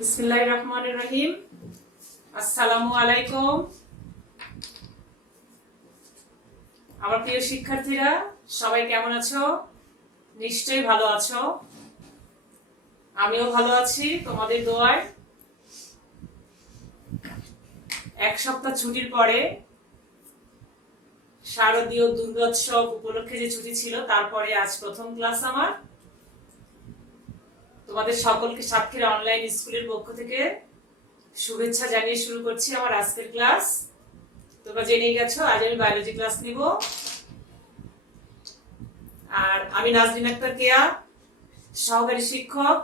বিসমিল্লাহির রহমানির রহিম। আসসালামু আলাইকুম। আমার প্রিয় শিক্ষার্থীরা, সবাই কেমন আছো? নিশ্চয়ই ভালো আছো। আমিও ভালো আছি তোমাদের দোয়ায়। এক সপ্তাহ ছুটির পরে শারদীয় দুর্গোৎসব উপলক্ষে যে ছুটি ছিল, তারপরে আজ প্রথম ক্লাস আমার। তোমাদের সকলকে সাতক্ষীরা অনলাইন স্কুলের পক্ষ থেকে শুভেচ্ছা জানিয়ে শুরু করছি আমার আজকের ক্লাস। তোমরা জেনেই গেছো আজ আমি বায়োলজি ক্লাস নিব। আর আমি নাজরিন আক্তার কেয়া, সহকারী শিক্ষক,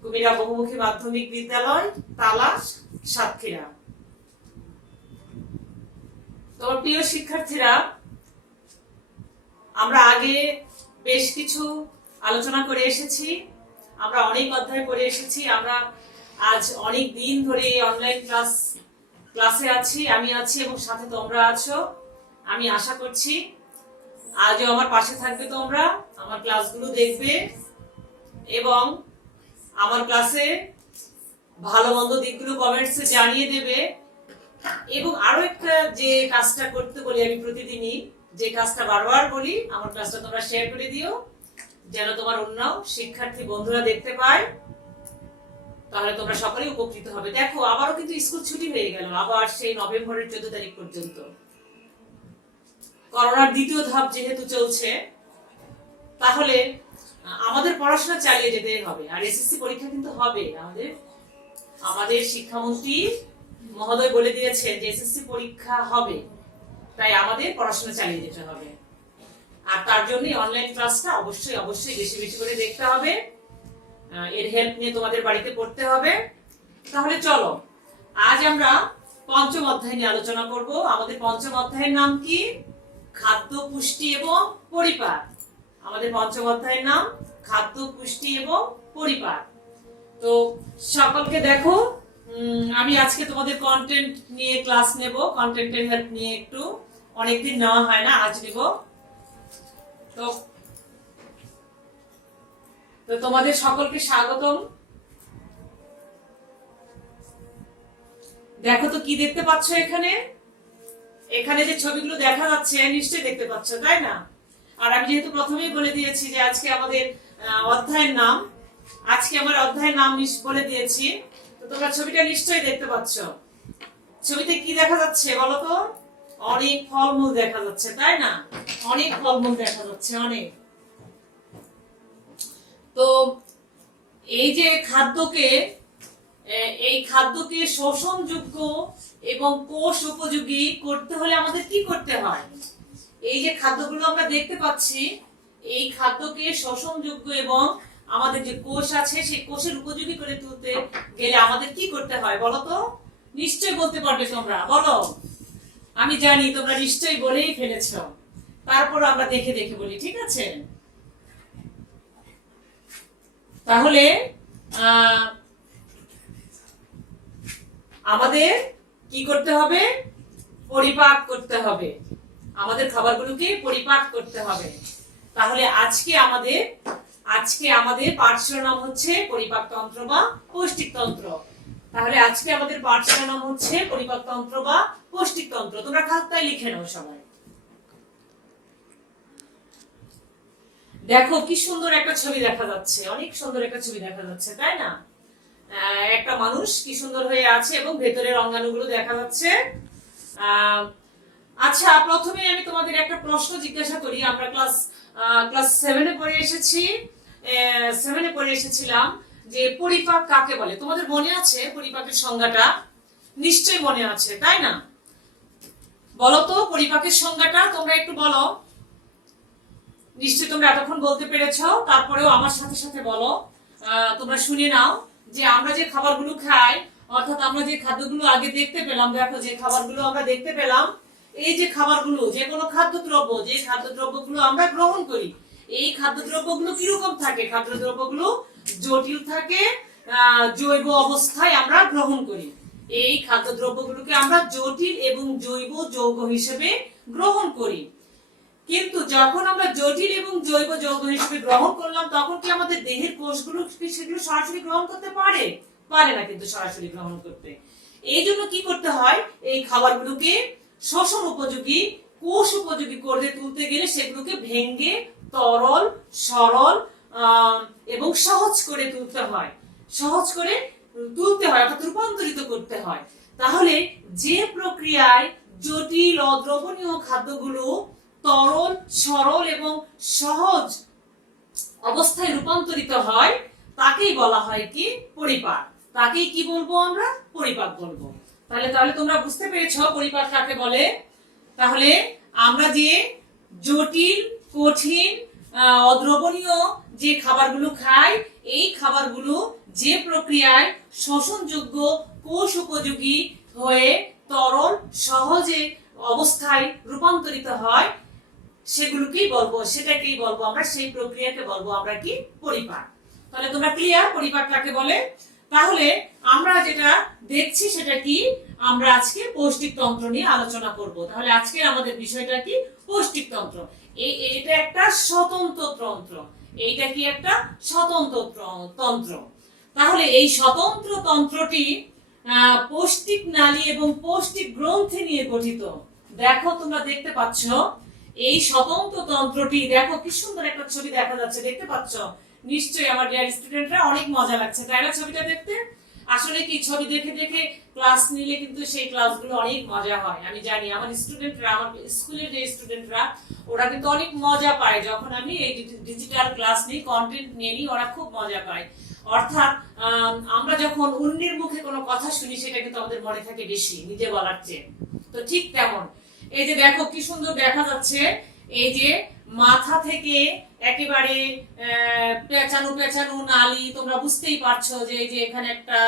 কুমিরা বহুমুখী মাধ্যমিক বিদ্যালয়, তালাশ, সাতক্ষীরা। তোমার প্রিয় শিক্ষার্থীরা, আমরা আগে বেশ কিছু আলোচনা করে এসেছি, আমরা অনেক অধ্যায় পড়ে এসেছি। আমরা আজ অনেক দিন ধরে অনলাইন ক্লাসে আছি, আমি আছি এবং সাথে তোমরা আছো। আমি আশা করছি আজও আমার পাশে থাকবে, তোমরা আমার ক্লাসগুলো দেখবে এবং আমার ক্লাসে ভালো মন্দ দিকগুলো কমেন্টসে জানিয়ে দেবে। এবং আরো একটা যে কাজটা করতে বলি আমি প্রতিদিনই, যে কাজটা বারবার বলি, আমার ক্লাসটা তোমরা শেয়ার করে দিও যেন তোমার অন্য শিক্ষার্থী বন্ধুরা দেখতে পায়, তাহলে তোমরা সকলেই উপকৃত হবে। দেখো, আবারও কিন্তু স্কুল ছুটি হয়ে গেল, আবার সেই নভেম্বরের 14 তারিখ পর্যন্ত। করোনার দ্বিতীয় ধাপ যেহেতু চলছে, তাহলে আমাদের পড়াশোনা চালিয়ে যেতে হবে। আর এসএসসি পরীক্ষা কিন্তু হবে। আমাদের শিক্ষামন্ত্রী মহোদয় বলে দিয়েছেন যে এসএসসি পরীক্ষা হবে, তাই আমাদের পড়াশোনা চালিয়ে যেতে হবে। আর তার জন্য অনলাইন ক্লাসটা অবশ্যই অবশ্যই বেশি বেশি করে দেখতে হবে, এর হেল্প নিয়ে তোমাদের বাড়িতে পড়তে হবে। তাহলে চলো, আজ আমরা পঞ্চম অধ্যায় নিয়ে আলোচনা করব। আমাদের পঞ্চম অধ্যায়ের নাম কি? খাদ্য, পুষ্টি এবং পরিপাক। আমাদের পঞ্চম অধ্যায়ের নাম খাদ্য, পুষ্টি এবং পরিপাক। তো সকলকে দেখো, আমি আজকে তোমাদের কন্টেন্ট নিয়ে ক্লাস নেব, কন্টেন্টের হেল্প নিয়ে। একটু অনেকদিন নেওয়া হয় না, আজ নেব। তো তোমাদের সকলকে স্বাগতম। দেখো তো কি দেখতে পাচ্ছ এখানে? এখানে যে ছবিগুলো দেখা যাচ্ছে নিশ্চয়ই দেখতে পাচ্ছ, তাই না? আর আমি যেহেতু প্রথমেই বলে দিয়েছি যে আজকে আমাদের অধ্যায়ের নাম, আজকে আমার অধ্যায়ের নাম বলে দিয়েছি, তো তোমরা ছবিটা নিশ্চয়ই দেখতে পাচ্ছ। ছবিতে কি দেখা যাচ্ছে বলো তো? অনেক ফলমূল দেখা যাচ্ছে, তাই না? অনেক ফলমূল দেখা যাচ্ছে, অনেক। তো এই যে খাদ্যকে শোষণযোগ্য এবং কোষ উপযোগী করতে হলে আমাদের কি করতে হয়? এই যে খাদ্যগুলো আমরা দেখতে পাচ্ছি, এই খাদ্যকে শোষণযোগ্য এবং আমাদের যে কোষ আছে সেই কোষের উপযোগী করে তুলতে গেলে আমাদের কি করতে হয় বলো তো? নিশ্চয়ই বলতে পারবে তোমরা, বলো। আমি জানি তোমরা নিশ্চয়ই বলেই ফেলেছো, তারপর আমরা দেখে দেখে বলি, ঠিক আছে? তাহলে আমাদের কি করতে হবে? পরিপাক করতে হবে, আমাদের খাবারগুলোকে পরিপাক করতে হবে। তাহলে আজকে আমাদের পাঠ শিরোনাম হচ্ছে পরিপাকতন্ত্র বা পৌষ্টিকতন্ত্র। তাহলে আজকে আমাদের পাঠ শিরোনাম হচ্ছে পরিপাকতন্ত্র বা পৌষ্টিকতন্ত্র। তোমরা খাতায় লিখে নাও সবাই। দেখো কি সুন্দর একটা ছবি দেখা যাচ্ছে, অনেক সুন্দর একটা ছবি দেখা যাচ্ছে, তাই না? একটা মানুষ কি সুন্দর হয়ে আছে এবং ভেতরের অঙ্গাণুগুলো দেখা যাচ্ছে। আচ্ছা, প্রথমে আমি তোমাদের একটা প্রশ্ন জিজ্ঞাসা করি। আমরা ক্লাস 7-এ পড়ে এসেছিলাম যে পরিপাক কাকে বলে। তোমাদের মনে আছে পরিপাকের সংজ্ঞাটা? নিশ্চয়ই মনে আছে, তাই না? বলো তো পরিপাকের সংজ্ঞাটা, তোমরা একটু বলো। নিশ্চয়ই তোমরা এতক্ষণ বলতে পেরেছো, তারপরেও আমার সাথে সাথে বলো। তোমরা শুনে নাও যে আমরা যে খাবারগুলো খাই, অর্থাৎ আমরা যে খাদ্যগুলো আগে দেখতে পেলাম, দেখো যে খাবারগুলো আমরা দেখতে পেলাম, এই যে খাবারগুলো, যে কোনো খাদ্যদ্রব্য, যে খাদ্যদ্রব্যগুলো আমরা গ্রহণ করি, এই খাদ্যদ্রব্যগুলো কিরকম থাকে? খাদ্যদ্রব্যগুলো জটিল থাকে, জৈব অবস্থায় আমরা গ্রহণ করি। এই খাদ্যদ্রব্যগুলোকে আমরা জটিল এবং জৈব যৌগ হিসেবে গ্রহণ করি। কিন্তু যখন আমরা জটিল এবং জৈব যৌগ হিসেবে গ্রহণ করলাম, তখন কি আমাদের দেহের কোষগুলো সেগুলো সরাসরি গ্রহণ করতে পারে? পারে না কিন্তু সরাসরি গ্রহণ করতে। এই জন্য কি করতে হয়, এই খাবারগুলোকে শ্বসন উপযোগী, কোষ উপযোগী করে তুলতে গেলে সেগুলোকে ভেঙে তরল, সরল এবং সহজ করে তুলতে হয়, অর্থাৎ রূপান্তরিত করতে হয়। তাহলে যে প্রক্রিয়ায় জটিল অদ্রবণীয় খাদ্যগুলো তরল, সরল এবং সহজ অবস্থায় রূপান্তরিত হয় তাকেই বলা হয় কি, পরিপাক। তাকেই কি বলবো আমরা, পরিপাক বলবো। তাহলে তোমরা বুঝতে পেরেছো পরিপাক কাকে বলে। তাহলে আমরা যে জটিল, কঠিন, অদ্রবণীয় যে খাবারগুলো খাই, এই খাবারগুলো যে প্রক্রিয়ায় শোষণযোগ্য, কোষ উপযোগী হয়ে তরল, সহজে অবস্থায় রূপান্তরিত হয়, সেটাকেই বলবো আমরা, সেই প্রক্রিয়াকে বলবো আমরা কি, পরিপাক। তাহলে তোমরা ক্লিয়ার পরিপাক কাকে বলে। তাহলে আমরা যেটা দেখছি সেটা কি, আমরা আজকে পৌষ্টিক তন্ত্র নিয়ে আলোচনা করব। তাহলে আজকে আমাদের বিষয়টা কি, পৌষ্টিক তন্ত্র। এটা একটা স্বতন্ত্র তন্ত্র, এইটা কি একটা স্বতন্ত্র তন্ত্র। তাহলে এই স্বতন্ত্র তন্ত্রটি পৌষ্টিক নালী এবং পৌষ্টিক গ্রন্থি নিয়ে গঠিত। দেখো তোমরা দেখতে পাচ্ছ এই স্বতন্ত্র তন্ত্রটি, দেখো কি সুন্দর একটা ছবি দেখা যাচ্ছে, দেখতে পাচ্ছ নিশ্চয়ই আমার ডিয়ার স্টুডেন্টরা অনেক মজা লাগছে তাই না ছবিটা দেখতে। আসলে কি ছবি দেখে দেখে ক্লাস নিলে কিন্তু সেই ক্লাসগুলো অনেক মজা হয়। আমি জানি আমার স্টুডেন্টরা, আমার স্কুলের যে স্টুডেন্টরা, ওরা কিন্তু অনেক মজা পায় যখন আমি এই ডিজিটাল ক্লাস নিই, কন্টেন্ট নিয়ে নিই, ওরা খুব মজা পায়। অর্থাৎ আমরা যখন অন্যের মুখে কোনো কথা শুনি সেটা কিন্তু আমাদের মনে থাকে বেশি নিজে বলার চেয়ে। তো ঠিক তেমন এই যে দেখো কি সুন্দর দেখা যাচ্ছে, এই যে মাথা থেকে একেবারে পেঁচানো পেঁচানো নালী, তোমরা বুঝতেই পারছো যে এই যে এখানে একটা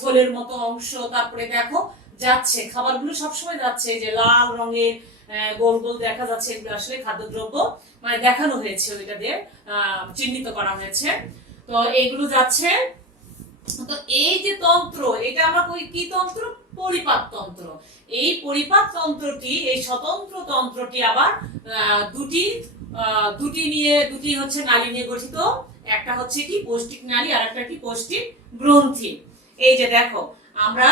থলের মতো অংশ, তারপরে দেখো যাচ্ছে খাবারগুলো সবসময় যাচ্ছে, এই যে লাল রঙের গোল গোল দেখা যাচ্ছে, এগুলো আসলে খাদ্যদ্রব্য মানে দেখানো হয়েছে, ওইটা দিয়ে চিহ্নিত করা হয়েছে। তো এইগুলো যাচ্ছে। তো এই যে তন্ত্র, এটা আমরা কি তন্ত্র, পরিপাক তন্ত্র। এই পরিপাক তন্ত্রটি, এই স্বতন্ত্র তন্ত্রটি আবার দুটি হচ্ছে নালী নিয়ে গঠিত। একটা হচ্ছে কি পৌষ্টিক নালী, আর একটা কি পৌষ্টিক গ্রন্থি। এই যে দেখো আমরা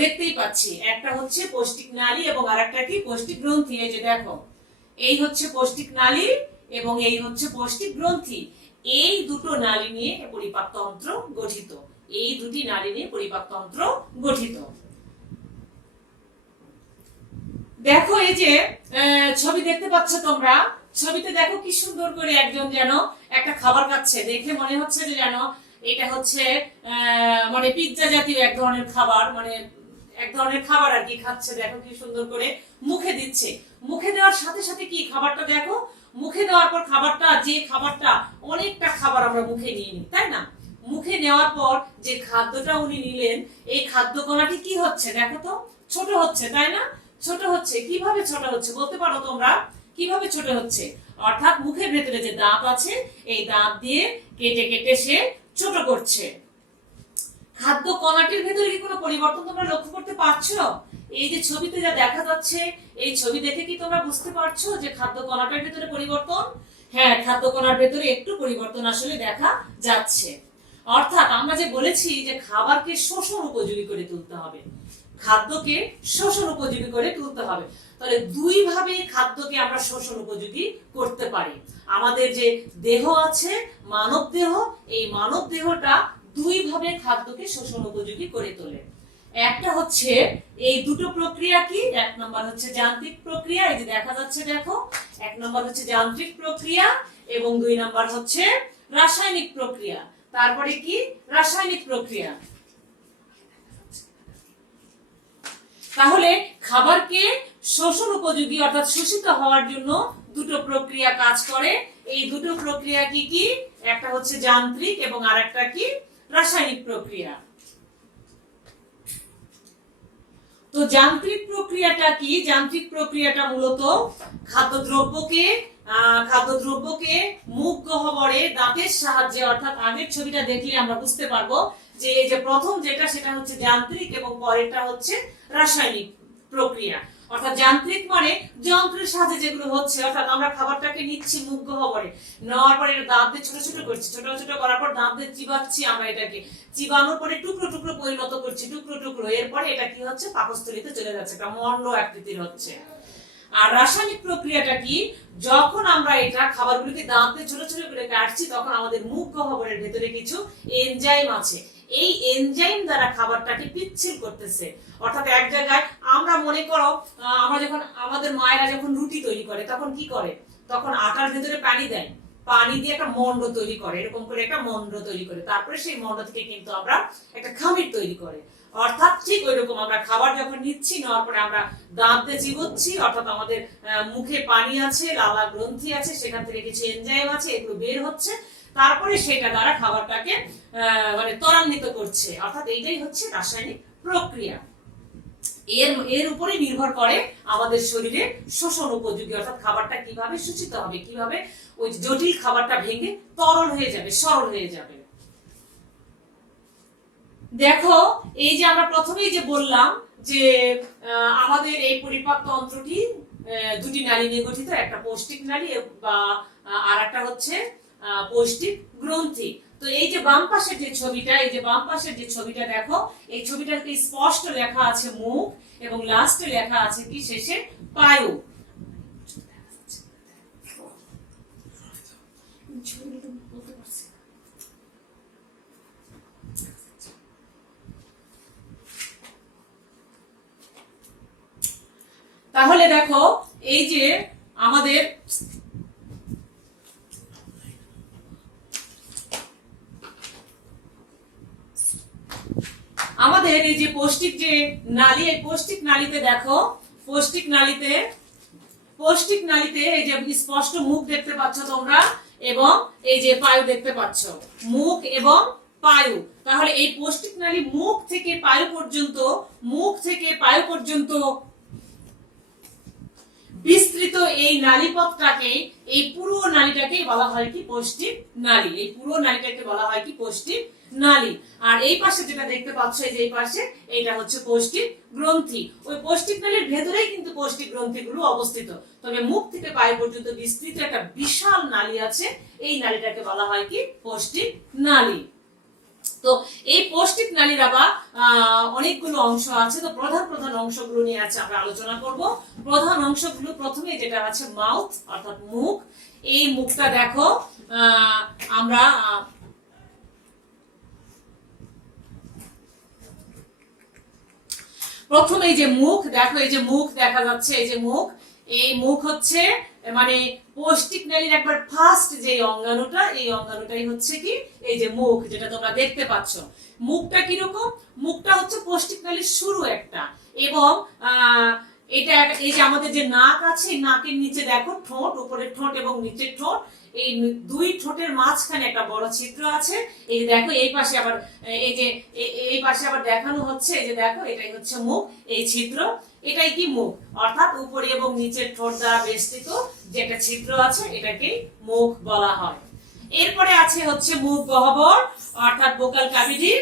দেখতেই পাচ্ছি, একটা হচ্ছে পৌষ্টিক নালী এবং আরেকটা কি পৌষ্টিক গ্রন্থি। এই যে দেখো, এই হচ্ছে পৌষ্টিক নালী এবং এই হচ্ছে পৌষ্টিক গ্রন্থি। এই দুটো নালী নিয়ে পরিপাক তন্ত্র গঠিত, এই দুটি নালী নিয়ে পরিপাক তন্ত্র গঠিত। দেখো এই যে ছবি দেখতে পাচ্ছ তোমরা, ছবিতে দেখো কি সুন্দর করে একজন যেন একটা খাবার খাচ্ছে, দেখে মনে হচ্ছে যে যেন এটা হচ্ছে মানে পিৎজা জাতীয় এক ধরনের খাবার, মানে এক ধরনের খাবার আর কি খাচ্ছে। দেখো কি সুন্দর করে মুখে দিচ্ছে, মুখে দেওয়ার সাথে সাথে কি খাবারটা দেখো, মুখে দেওয়ার পর খাবারটা অনেকটা খাবার আমরা মুখে নিয়ে নিই তাই না। মুখে নেওয়ার পর যে খাদ্যটা উনি নিলেন, এই খাদ্য কণাটি কি হচ্ছে দেখো তো, ছোট হচ্ছে তাই না। ছোট হচ্ছে, কিভাবে ছোট হচ্ছে বলতে পারো তোমরা, কিভাবে ছোট হচ্ছে? অর্থাৎ মুখের ভেতরে যে দাঁত আছে, এই দাঁত দিয়ে কেটে কেটে সে ছোট করছে। খাদ্য কণাটির ভেতরে কি কোনো পরিবর্তন তোমরা লক্ষ্য করতে পারছো? এই যে ছবিতে যা দেখা যাচ্ছে, এই ছবি দেখে কি তোমরা বুঝতে পারছো যে খাদ্য কণাটার ভেতরে পরিবর্তন? হ্যাঁ, খাদ্য কণার ভেতরে একটু পরিবর্তন আসলে দেখা যাচ্ছে। অর্থাৎ আমরা যে বলেছি যে খাবারকে শোষণ উপযোগী করে তুলতে হবে, খাদ্যকে শোষণ উপযোগী করে তুলতে হবে। তাহলে দুই ভাবে খাদ্যকে আমরা শোষণ উপযোগী করতে পারি। আমাদের যে দেহ আছে, মানব দেহ, এই মানব দেহটা দুই ভাবে খাদ্যকে শোষণ উপযোগী করে তোলে। একটা হচ্ছে এই দুটো প্রক্রিয়া কি, এক নম্বর হচ্ছে যান্ত্রিক প্রক্রিয়া, এই যে দেখা যাচ্ছে দেখো, এক নম্বর হচ্ছে যান্ত্রিক প্রক্রিয়া এবং দুই নম্বর হচ্ছে রাসায়নিক প্রক্রিয়া। তারপরে কি, রাসায়নিক প্রক্রিয়া। তাহলে খাবারকে শোষণ উপযোগী অর্থাৎ শোষিত হওয়ার জন্য দুটো প্রক্রিয়া কাজ করে। এই দুটো প্রক্রিয়া কি কি, একটা হচ্ছে যান্ত্রিক এবং আরেকটা কি রাসায়নিক প্রক্রিয়া। তো যান্ত্রিক প্রক্রিয়াটা কি, যান্ত্রিক প্রক্রিয়াটা মূলত খাদ্যদ্রব্যকে মুখ গহ্বরে দাঁতের সাহায্যে, অর্থাৎ আগের ছবিটা দেখলে আমরা বুঝতে পারবো যে এই যে প্রথম যেটা সেটা হচ্ছে যান্ত্রিক এবং পরেরটা হচ্ছে রাসায়নিক প্রক্রিয়া। অর্থাৎ যান্ত্রিক মানে যন্ত্রের সাথে যেগুলো হচ্ছে, অর্থাৎ আমরা খাবারটাকে নিচ্ছি মুখ গহ্বরে, নেওয়ার পরে এটা দাঁত দিয়ে ছোট ছোট করছি, ছোট ছোট করার পর দাঁত দিয়ে চিবাচ্ছি, আমরা এটাকে চিবানোর পরে টুকরো টুকরো পরিণত করছি, টুকরো টুকরো, এরপরে এটা কি হচ্ছে পাকস্থলীতে চলে যাচ্ছে, একটা মন্ড আকৃতির হচ্ছে। আর রাসায়নিক প্রক্রিয়াটা কি, যখন আমরা এটা খাবারগুলোকে দাঁতে ছোট ছোট করে কাটছি তখন আমাদের মুখ গহ্বরের ভেতরে কিছু এনজাইম আছে, এই এনজাইম দ্বারা খাবারটাকে পিচ্ছিল করতেছে। অর্থাৎ এক জায়গায় আমরা মনে করো আমরা যখন আমাদের মায়েরা যখন রুটি তৈরি করে তখন কি করে, তখন আটার ভেতরে পানি দেয়, পানি দিয়ে একটা মন্ড তৈরি করে, এরকম করে একটা মন্ড তৈরি করে, তারপরে সেই মন্ড থেকে কিন্তু আমরা একটা খামির তৈরি করে। অর্থাৎ ঠিক ওইরকম আমরা খাবার যখন নিচ্ছি, নেওয়ার পরে আমরা দাঁত দিয়ে চিবোচ্ছি, অর্থাৎ আমাদের মুখে পানি আছে, লালা গ্রন্থি আছে, সেখান থেকে কিছু এনজাইম আছে, এগুলো বের হচ্ছে, তারপরে সেটা দ্বারা খাবারটাকে মানে ত্বরান্বিত করছে। অর্থাৎ এইটাই হচ্ছে রাসায়নিক প্রক্রিয়া। এর উপরে নির্ভর করে আমাদের শরীরে শোষণ উপযোগী, অর্থাৎ খাবারটা কিভাবে শোষিত হবে, কিভাবে ওই জটিল খাবারটা ভেঙে তরল হয়ে যাবে, সরল হয়ে যাবে। দেখো এই যে আমরা প্রথমেই যে বললাম যে আমাদের এই পরিপাক তন্ত্রটি দুটি নালী নিয়ে গঠিত, একটা পৌষ্টিক নালী বা আর একটা হচ্ছে পৌষ্টিক গ্রন্থি। তো এই যে বাম পাশের যে ছবিটা, এই যে বাম পাশের যে ছবিটা দেখো, এই ছবিটাতে স্পষ্ট লেখা আছে মুখ এবং লাস্টে লেখা আছে কি শেষে পায়ু। তাহলে দেখো এই যে আমাদের এই যে পৌষ্টিক যে নালী, এই পৌষ্টিক নালীতে দেখো, পৌষ্টিক নালীতে এই যে স্পষ্ট মুখ দেখতে পাচ্ছ তোমরা এবং এই যে পায়ু দেখতে পাচ্ছ, মুখ এবং পায়ু। তাহলে এই পৌষ্টিক নালী মুখ থেকে পায়ু পর্যন্ত বিস্তৃত এই নালীপথটাকে, এই পুরো নালীটাকে বলা হয় কি পৌষ্টিক নালী, এই পুরো নালীটাকে বলা হয় কি পৌষ্টিক নালী। আর এই পাশে যেটা দেখতে পাচ্ছ, এই যে এই পাশে, এটা হচ্ছে পৌষ্টিক গ্রন্থি। ওই পৌষ্টিক নালীর ভেতরেই কিন্তু পৌষ্টিক গ্রন্থিগুলো অবস্থিত, তবে মুখ থেকে পায়ু পর্যন্ত বিস্তৃত একটা বিশাল নালী আছে, এই নালীটাকে বলা হয় কি পৌষ্টিক নালী। তো এই পৌষ্টিক নালীর আবার অনেকগুলো অংশ আছে, তো প্রধান অংশগুলো নিয়ে আছে আমরা আলোচনা করব। প্রধান অংশগুলো প্রথমে যেটা আছে মাউথ অর্থাৎ মুখ, এই মুখটা দেখো আমরা প্রথমে এই যে মুখ দেখো, এই যে মুখ দেখা যাচ্ছে, এই যে মুখ, এই মুখ হচ্ছে মানে পৌষ্টিক নালীর একবার ফার্স্ট যে অঙ্গাণুটা, এই অঙ্গাণুটাই হচ্ছে কি এই যে মুখ, যেটা তোমরা দেখতে পাচ্ছ। মুখটা কিরকম, মুখটা হচ্ছে পৌষ্টিক নালীর শুরু একটা, এবং এটা এই যে আমাদের যে নাক আছে, নাকের নিচে দেখো ঠোঁট, উপরের ঠোঁট এবং নিচের ঠোঁট, এই দুই ঠোঁটের মাঝখানে একটা বড় ছিদ্র আছে। এই যে দেখো এই পাশে আবার এই যে এই পাশে আবার দেখানো হচ্ছে, এই যে দেখো এটাই হচ্ছে মুখ, এই ছিদ্র, এটাই কি মুখ, অর্থাৎ উপরে এবং নিচের ঠোঁট দ্বারা বেষ্টিত যে একটা ছিদ্র আছে, এটাকে মুখ বলা হয়। এরপরে আছে হচ্ছে মুখ গহ্বর অর্থাৎ বোকাল ক্যাভিটি।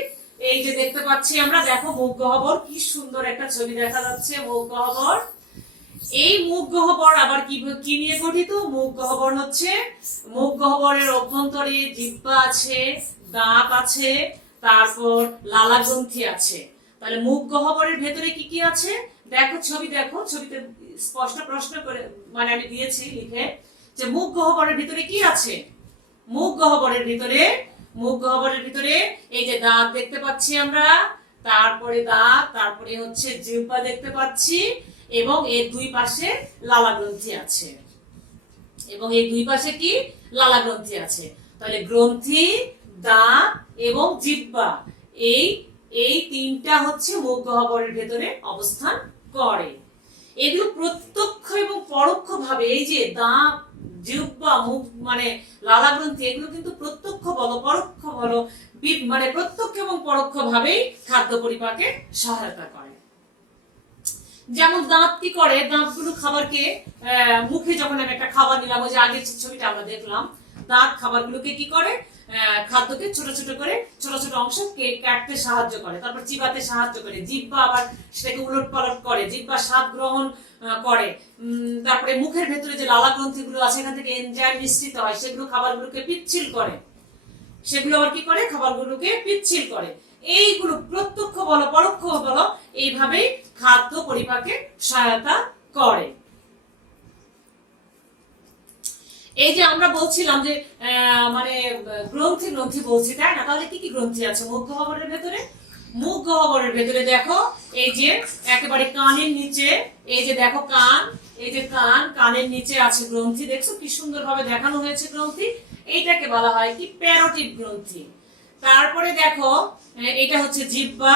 এই যে দেখতে পাচ্ছি আমরা, দেখো মুখ গহ্বর, কি সুন্দর একটা ছবি দেখা যাচ্ছে মুখ গহ্বর। এই মুখ গহ্বর আবার কি নিয়ে গঠিত, মুখ গহ্বর হচ্ছে, মুখ গহ্বরের অভ্যন্তরে জিহ্বা আছে, দাঁত আছে, তারপর লালা গ্রন্থি আছে। তাহলে মুখ গহ্বরের ভেতরে কি কি আছে দেখো, দেখো ছবিতে স্পষ্ট প্রশ্ন করে মানে আমি দিয়েছি লিখে, যে মুখ গহ্বরের ভিতরে কি আছে। মুখ গহ্বরের ভিতরে এই যে দাঁত দেখতে পাচ্ছি আমরা, তারপরে দাঁত, তারপরে হচ্ছে জিহ্বা দেখতে পাচ্ছি, এবং এর দুই পাশে লালা গ্রন্থি আছে, এবং এই দুই পাশে কি লালা গ্রন্থি আছে। তাহলে গ্রন্থি, দাঁত এবং জিহ্বা, এই তিনটা হচ্ছে মুখ গহ্বরের ভেতরে অবস্থান করে। এগুলো প্রত্যক্ষ এবং পরোক্ষ ভাবে, এই যে দাঁত, জিহ্বা, মুখ মানে লালা গ্রন্থি, এগুলো কিন্তু প্রত্যক্ষ বলো পরোক্ষ বলো মানে প্রত্যক্ষ এবং পরোক্ষ ভাবেই খাদ্য পরিপাকে সহায়তা করে। যেমন দাঁত কি করে, দাঁতগুলো খাবারকে মুখে যখন আমি একটা খাবার নিলাম, ওই যে আগের ছবিটা আমরা দেখলাম, দাঁত খাবারগুলোকে কি করে খাদ্যকে ছোট ছোট করে ছোট ছোট অংশ কাটতে সাহায্য করে, তারপর চিবাতে সাহায্য করে, জিহ্বা আবার সেটাকে উলট পালট করে, জিহ্বা স্বাদ গ্রহণ করে। তারপরে মুখের ভেতরে যে লালা গ্রন্থিগুলো আছে এখান থেকে এনজাইম নিঃসৃত হয়, সেগুলো খাবারগুলোকে পিচ্ছিল করে, সেগুলো আবার কি করে খাবারগুলোকে পিচ্ছিল করে। এইগুলো প্রত্যক্ষ বলো পরোক্ষ বলো এইভাবেই খাদ্য পরিপাকে সহায়তা করে। এই যে আমরা বলছিলাম যে মানে গ্রন্থি গ্রন্থি বলছি, তাই না? তাহলে কি কি গ্রন্থি আছে মুখ গহ্বরের ভেতরে? মুখ গহ্বরের ভেতরে দেখো এই যে একেবারে কানের নিচে, এই যে দেখো কান, এই যে কানের নিচে আছে গ্রন্থি, দেখছো কি সুন্দর ভাবে দেখানো হয়েছে গ্রন্থি। এইটাকে বলা হয় কি প্যারোটিড গ্রন্থি। তারপরে দেখো এটা হচ্ছে জিহ্বা,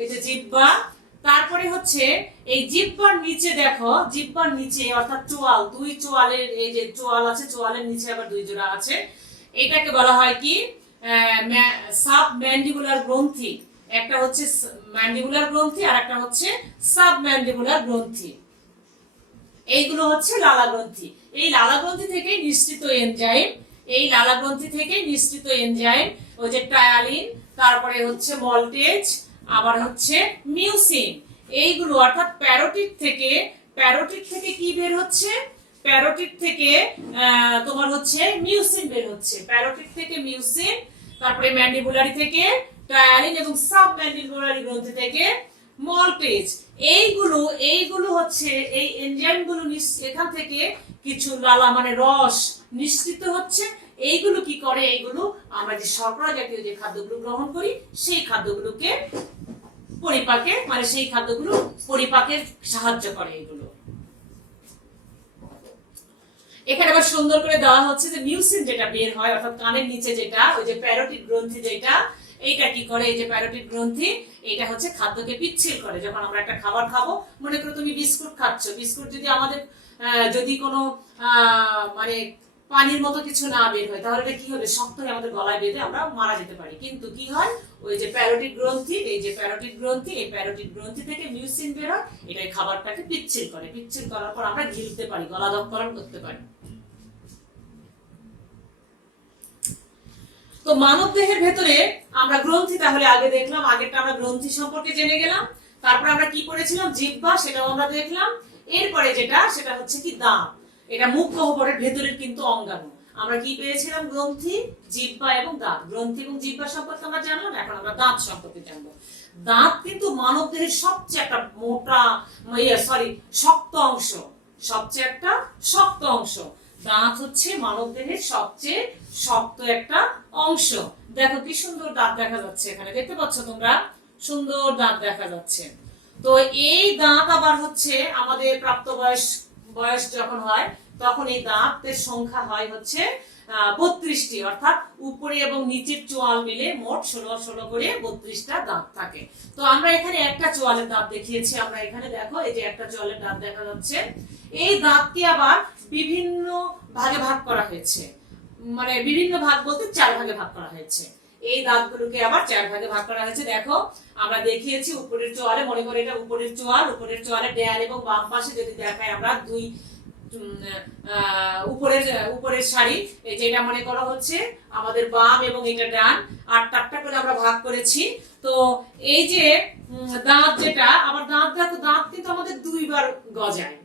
এই যে জিহ্বা। তারপরে হচ্ছে এই জিহ্বার নিচে দেখো, জিহ্বার নিচে অর্থাৎ চোয়াল, দুই চোয়ালের এই যে চোয়াল আছে, চোয়ালের নিচে আবার দুই জোড়া আছে, এটাকে বলা হয় কি সাব ম্যান্ডিবুলার গ্রন্থি। একটা হচ্ছে ম্যান্ডিবুলার গ্রন্থি আর একটা হচ্ছে সাব ম্যান্ডিবুলার গ্রন্থি। এইগুলো হচ্ছে লালা গ্রন্থি। এই লালা গ্রন্থি থেকে নিঃসৃত এনজাইম, এই লালা গ্রন্থি থেকে নিঃসৃত এনজাইম ওই যে টায়ালিন, তারপরে হচ্ছে মল্টেজ, আবার হচ্ছে মিউসিন, এইগুলো অর্থাৎ প্যারোটিড থেকে কি বের হচ্ছে? প্যারোটিড থেকে তোমার হচ্ছে মিউসিন বের হচ্ছে, প্যারোটিড থেকে মিউসিন, তারপরে ম্যান্ডিবুলারি থেকে টায়ালিন এবং সাব ম্যান্ডিবুলারি গ্রন্থি থেকে মল্টেজ। এইগুলো হচ্ছে এই এনজাইমগুলো এখান থেকে কিছু লালা মানে রস নিঃসৃত হচ্ছে। এইগুলো কি করে? এইগুলো আমরা যে শর্করা জাতীয় যে খাদ্যগুলো গ্রহণ করি সেই খাদ্যগুলোকে পরিপাকে মানে সেই খাদ্যগুলো পরিপাকে সাহায্য করে। এইগুলো এখানে আবার সুন্দর করে দেওয়া হচ্ছে যে মিউসিন যেটা বের হয় অর্থাৎ কানের নিচে যেটা, ওই যে প্যারোটিড গ্রন্থি যেটা, এইটা কি করে? এই যে প্যারোটিড গ্রন্থি এটা হচ্ছে খাদ্যকে পিচ্ছিল করে। যখন আমরা একটা খাবার খাবো, মনে করো তুমি বিস্কুট খাচ্ছ, বিস্কুট যদি আমাদের যদি কোনো মানে পানির মতো কিছু না বের হয় তাহলে এটা কি হবে? শক্ত হয়ে আমাদের গলায় বেঁধে আমরা মারা যেতে পারি। কিন্তু কি হয়? ওই যে প্যারোটিড গ্রন্থি, এই যে প্যারোটিড গ্রন্থি, এই প্যারোটিড গ্রন্থি থেকে মিউসিন বের হয়, এটা খাবারটাকে পিচ্ছিল করে, পিচ্ছিল করার পর আমরা গিলতে পারি, গলা দপ্তরণ করতে পারি। তো মানব দেহের ভেতরে আমরা গ্রন্থি তাহলে আগে দেখলাম, আগেরটা আমরা গ্রন্থি সম্পর্কে জেনে গেলাম। তারপর আমরা কি পড়েছিলাম? জিহ্বা, সেটাও আমরা দেখলাম। এরপরে যেটা সেটা হচ্ছে কি দাঁত। এটা মুখ গহ্বরের ভেতরের কিন্তু অঙ্গাণু। আমরা কি পেয়েছিলাম? গ্রন্থি, জিহ্বা এবং দাঁত। গ্রন্থি এবং জিহ্বা সম্পর্কে আমরা জানলাম, এখন আমরা দাঁত সম্পর্কে জানবো। দাঁত কিন্তু মানব দেহের সবচেয়ে একটা মোটা শক্ত অংশ, সবচেয়ে একটা শক্ত অংশ। দাঁত হচ্ছে মানব দেহের সবচেয়ে শক্ত একটা অংশ। দেখো কি সুন্দর দাঁত দেখা যাচ্ছে, এখানে দেখতে পাচ্ছ তোমরা? সুন্দর দাঁত দেখা যাচ্ছে। তো এই দাঁত আবার হচ্ছে আমাদের প্রাপ্ত বয়স যখন হয় তখন এই দাঁতের সংখ্যা হয় হচ্ছে 32টি, অর্থাৎ উপরে এবং নিচের চোয়াল মিলে মোট 16 করে 32টা দাঁত থাকে। তো আমরা এখানে একটা চোয়ালের দাঁত দেখিয়েছি, আমরা এখানে দেখো এই যে একটা চোয়ালের দাঁত দেখা যাচ্ছে। এই দাঁতকে আবার বিভিন্ন ভাগে ভাগ করা হয়েছে, মানে বিভিন্ন ভাগ বলতে 4 ভাগে ভাগ করা হয়েছে। এই দাঁতগুলোকে আবার 4 ভাগে ভাগ করা হয়েছে। দেখো আমরা দেখিয়েছি উপরের চোয়ালে, মনে করে এটা উপরের চোয়াল, উপরের চোয়ালে ডান এবং বাম পাশে যদি দেখায় আমরা দুই উপরের সারি, এই যে এটা মনে করা হচ্ছে আমাদের বাম এবং এটা ডান, 8টা করে আমরা ভাগ করেছি। তো এই যে দাঁত যেটা আবার দাঁত দেখো, দাঁত কিন্তু আমাদের দুইবার গজায়।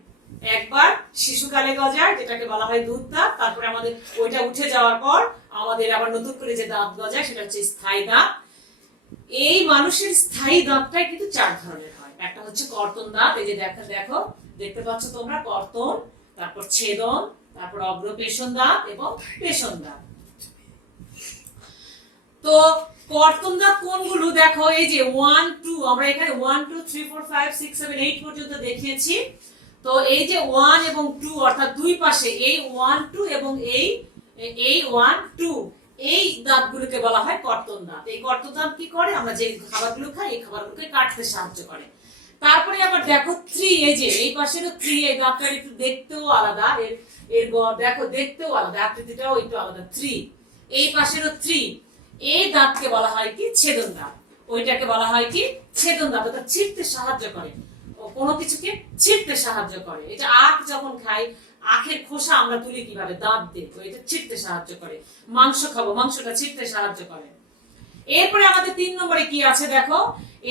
একবার শিশুকালে গজায় যেটাকে বলা হয় দুধ দাঁত, তারপরে আমাদের ওইটা উঠে যাওয়ার পর আমাদের আবার নতুন করে যে দাঁত গজায় সেটা হচ্ছে স্থায়ী দাঁত। এই মানুষের স্থায়ী দাঁতটাই কিন্তু 4 ধরনের হয়। একটা হচ্ছে কর্তন দাঁত, এই যে দেখো দেখতে পাচ্ছ তোমরা, কর্তন, তারপর ছেদন, তারপর অগ্রপেশন দাঁত এবং পেশন দাঁত। তো কর্তন দাঁত কোনগুলো? দেখো এই যে 1 2, আমরা এখানে 1 2 3 4 5 6 7 8 পর্যন্ত দেখিয়েছি। তো এই যে 1 এবং 2 অর্থাৎ দুই পাশে এই 1 2 এবং এই 1 2, এই দাঁতগুলোকে বলা হয় কর্তন দাঁত। এই কর্তন দাঁত কি করে? আমরা যে খাবারগুলো খাই এই খাবারগুলোকে কাটতে সাহায্য করে। তারপরে আবার দেখো 3, এই যে এই পাশেরও 3, এই দাঁতটা একটু দেখতেও আলাদা, এর দেখো দেখতেও আলাদা, আকৃতিটাও একটু আলাদা। 3, এই পাশেরও 3, এই দাঁতকে বলা হয় কি ছেদন দাঁত। ওইটাকে বলা হয় কি ছেদন দাঁত, ওটা ছিঁড়তে সাহায্য করে, কোনো কিছুকে ছিঁড়তে সাহায্য করে। এটা আখ যখন খাই, আখের খোসা আমরা তুলি কিভাবে, দাঁত দিয়ে, তো এটা ছিঁড়তে সাহায্য করে। মাংস খাবো, মাংসটা ছিঁড়তে সাহায্য করে। এরপরে আমাদের 3 নম্বরে কি আছে দেখো,